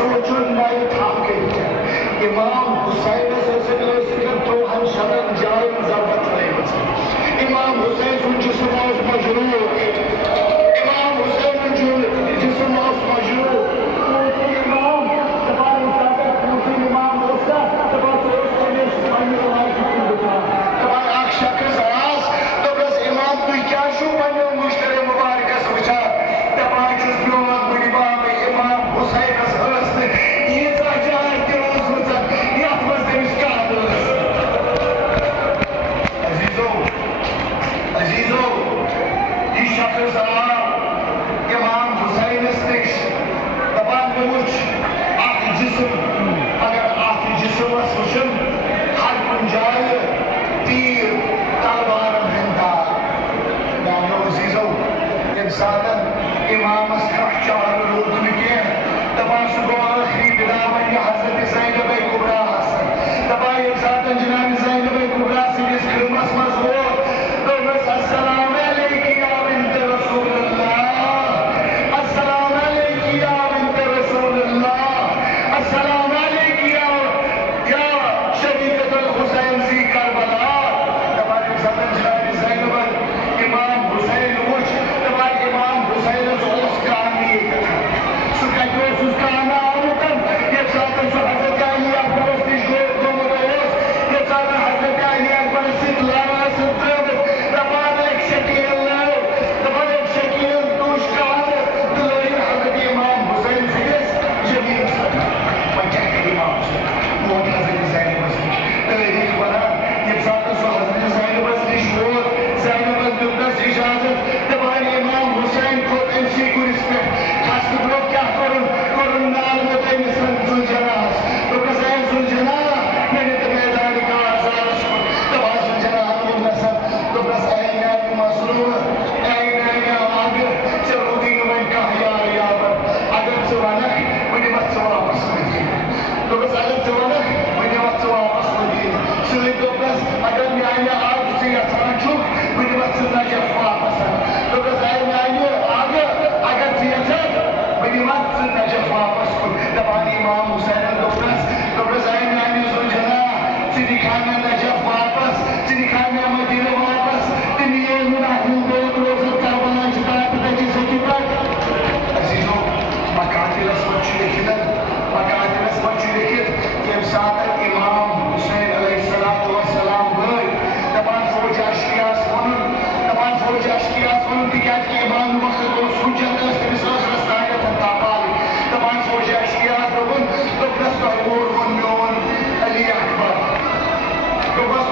سوچن نئے تھاکے امام حسین سے تروہن شدن جائن ضربت لیمت امام حسین سن جسم آس مجروح امام حسین سن جسم آس مجروح امام تبار انسان پوچھیں امام دوستا تبار سوچ کنیش پانی اللہ کی بتا تبار آگ شخص آس تو بس امام تو کیا شو پانی مشتر مبارک سوچا تبار جس بیوان بڑی باب امام حسین اس حسن یہ ساجار کے روز مطلب یہ احمد دمش کا عزیزو یہ شخص امام حسین استکش دبان نوچ آتی جسم اگر آتی جسم اسوشن ہر کنجائے تیر تلوار ہندار دانو عزیزو انسانن امام اسکرح چار رود مکین دبان سگو آخری بداون یا حضرت زینب کبرا حسن دبان انسانن جناب زینب کبرا سے جس خلمس مزور السلام علیکم یا بنت رسول اللہ السلام علیکم یا بنت رسول اللہ السلام علیکم یا شریکت الحسین ذی کربلا تبارک زمن جناب زینب امام حسین وچ تبارک امام حسین اس کہانی سکھائیو اس کہانا آمتن یہ ساتھ سو حضرت علی اکبر استیش گو مدوز یہ ساتھ حضرت علی اکبر ست لارا ست علی اکبر تو بس